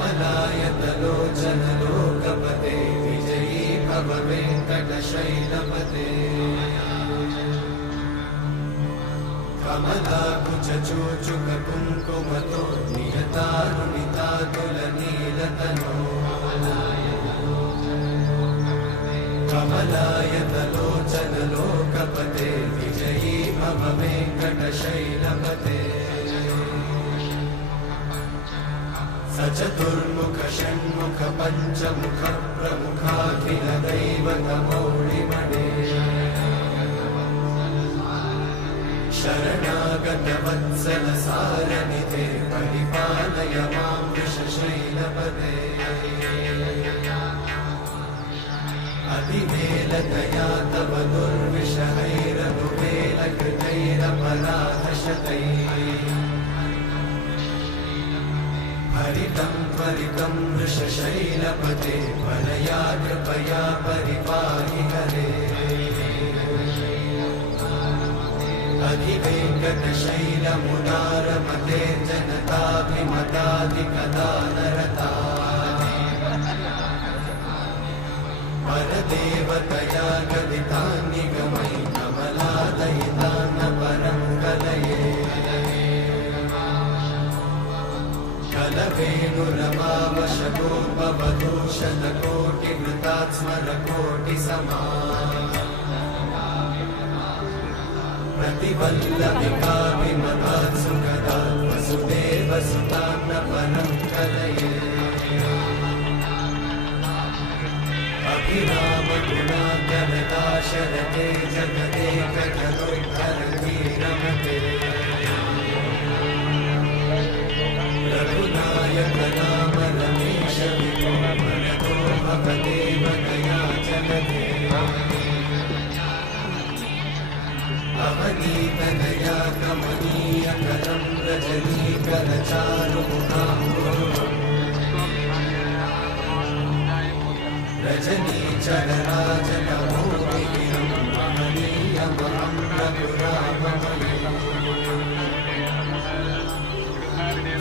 कमलायतलोचन लोकपते विजयी भव वेङ्कटशैलपते कमलाकुचूचुक कुङ्कुमतो नियतारुणितातुलनीलतनो कमलायतलोचन लोकपते विजयी भव वेङ्कटशैलपते सचतुर्मुख षण्मुख पञ्चमुख प्रमुखाखिल दैवतमौलिमणे शरणागत वत्सल सारनिधे परिपालय मां वृषशैलपते अधिवेलतया तव दुर्विषहैरनुवेलकृतैरपराधशतैः हरितं त्वरितं वृषशैलपते वरया कृपया परिपाहि हरे अधिवेङ्कटशैलमुदारमते जनताभिमताधिकदानरता परदेवतया गदितान्निगमै कमलादयितान्न परं कलये कलवेणुरमावशतोपवधूषणकोटिवृतात्स्मरकोटिसमा प्रतिवल्लभिकाभिमतात् सुखदात् वसुदेवसुतान्न परं कलये अभिरामगुणाकरदाशरथे जगदेकजगोद्धरतीरमते रघुनायक नाम रमेश विभो वरदो भवदेव दयाचलते अवनीतनया कमनीयकरं रजनीकरचारुमुखाम्बुरुहम् रजनीचरराजकमोहिनीं महनीयमहं रघुराममये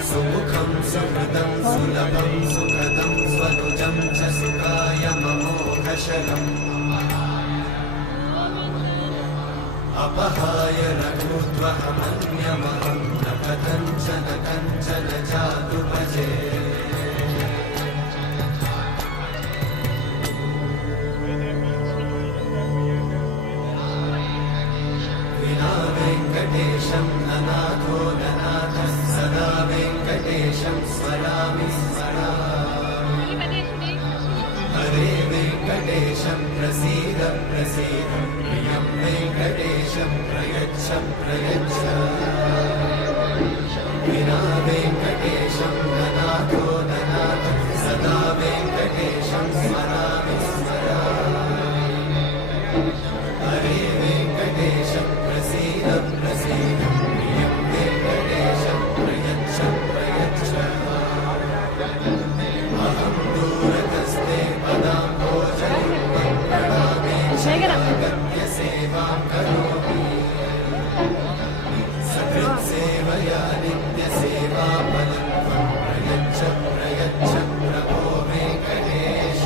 सुमुखं सुहृदं सुलभं सुखदं स्वनुजं च सुखाय ममोघशरम् अपहाय रघुत्वहमन्यमहं न कथञ्चन जातु भजे विना वेङ्कटेशं ननाथो ननाथः सदा वेङ्कटेशं स्मरामि स्मरामि हरे वेङ्कटेशं प्रसीद प्रसीद प्रियं वेङ्कटेशं प्रयच्छ प्रयच्छ विना वेङ्कटेशं ननाथो ननाथः सदा वेङ्कटेशं स्मरामि स्मरामि हरे वेङ्कटेशं प्रसीद प्रसीद प्रियं वेङ्कटेशं प्रयच्छ प्रयच्छ अहं दूरतस्ते पदाम्भोजयुक्तं प्रणामेऽगत्य सेवां करोमि सकृत्सेवया नित्यसेवाफलं त्वं प्रयच्छ प्रयच्छ प्रभो वेङ्कटेश